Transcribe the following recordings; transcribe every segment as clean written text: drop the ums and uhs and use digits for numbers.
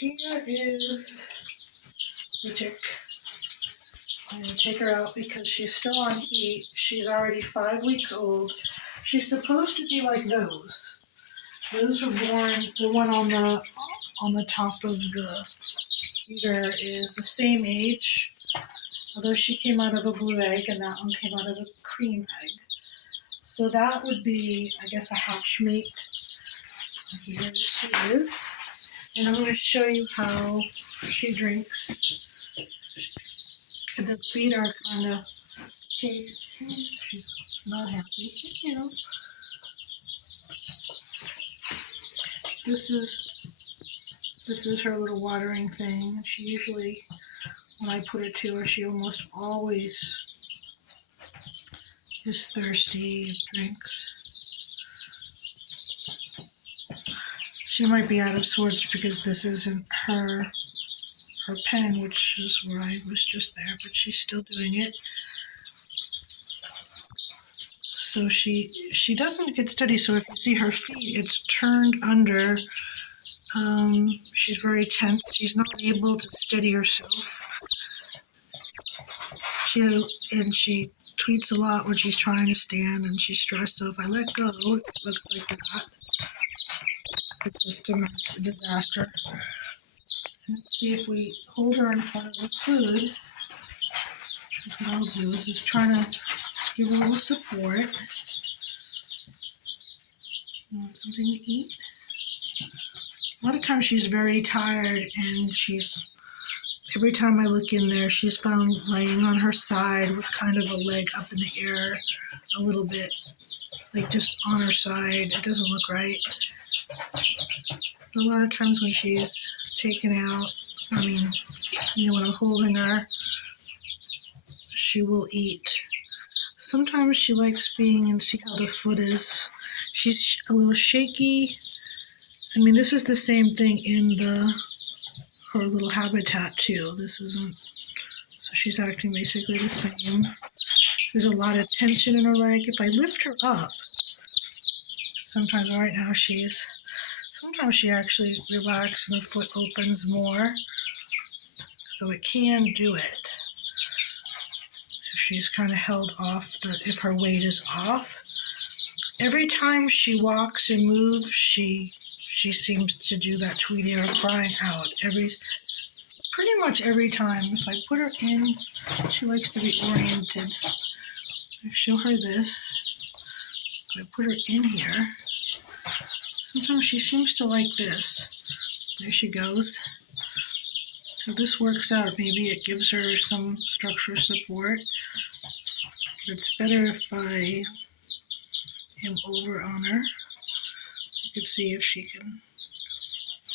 here is the chick. I'm going to take her out because she's still on heat. She's already 5 weeks old. She's supposed to be like those. Those were born, the one on the top of the heater is the same age, although she came out of a blue egg and that one came out of a cream egg. So that would be, I guess, a hatchmate. Here she is. And I'm going to show you how she drinks. The feet are kind of, she's not happy, you know. This is her little watering thing. She usually, when I put it to her, she almost always is thirsty, drinks. She might be out of sorts because this isn't her pen, which is where I was just there, but she's still doing it. So she doesn't get steady. So if you see her feet, it's turned under. She's very tense. She's not able to steady herself. She tweets a lot when she's trying to stand, and she's stressed. So if I let go, it looks like that. It's just a disaster. Let's see if we hold her in front of the food. What I'll do is just trying to give her a little support. Want something to eat? A lot of times she's very tired, and every time I look in there, she's found laying on her side with kind of a leg up in the air a little bit, like just on her side. It doesn't look right. A lot of times when she's taken out, when I'm holding her, she will eat. Sometimes she likes being, and see how the foot is. She's a little shaky. This is the same thing in her little habitat too. This isn't, so she's acting basically the same. There's a lot of tension in her leg. If I lift her up, sometimes right now sometimes she actually relaxes and the foot opens more. So it can do it. So she's kind of held off if her weight is off. Every time she walks and moves, she seems to do that tweeting or crying out. Pretty much every time. If I put her in, she likes to be oriented. I show her this. If I put her in here, sometimes she seems to like this. There she goes. So this works out. Maybe it gives her some structural support. It's better if I am over on her. You can see if she can.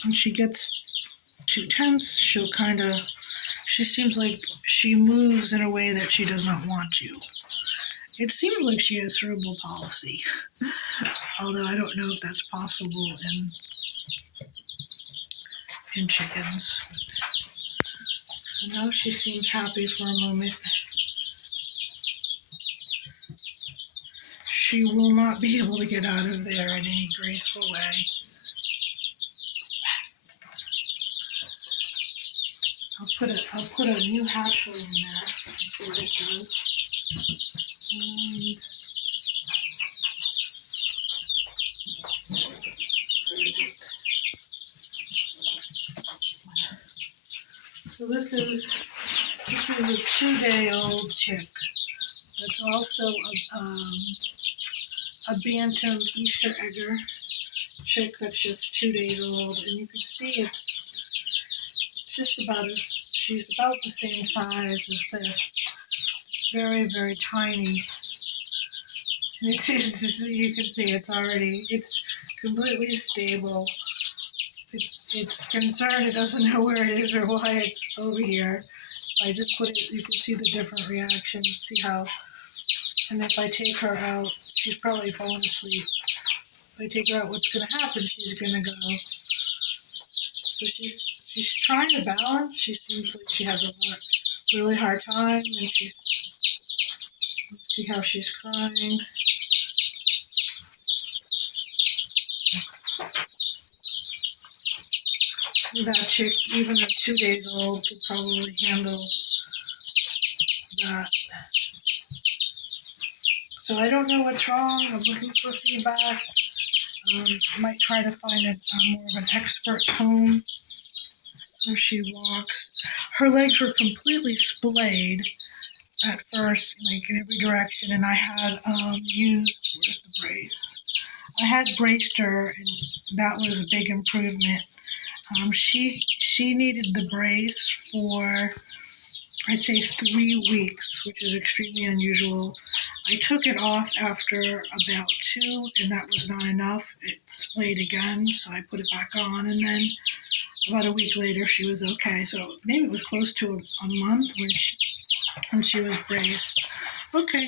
When she gets too tense, she seems like she moves in a way that she does not want to. It seems like she has cerebral palsy, although I don't know if that's possible in chickens. So now she seems happy for a moment. She will not be able to get out of there in any graceful way. I'll put a new hatchling in there and see what it does. So this is a 2-day-old chick. That's also a Bantam Easter egger chick that's just 2 days old, and you can see it's just she's about the same size as this. It's very, very tiny. And you can see it's completely stable. It's concerned, it doesn't know where it is or why it's over here. If I just put it, you can see the different reaction, see how, and if I take her out, she's probably falling asleep. If I take her out, what's going to happen? She's going to go. So she's trying to balance. She seems like she has a really hard time, and let's see how she's crying. that chick, even at 2 days old, could probably handle that. So I don't know what's wrong. I'm looking for feedback. I might try to find more of an expert home where she walks. Her legs were completely splayed at first, like in every direction, and I had used, where's the brace? I had braced her, and that was a big improvement. She needed the brace for, I'd say, 3 weeks, which is extremely unusual. I took it off after about 2, and that was not enough. It splayed again, so I put it back on, and then about a week later, she was okay. So maybe it was close to a month when she was braced. Okay,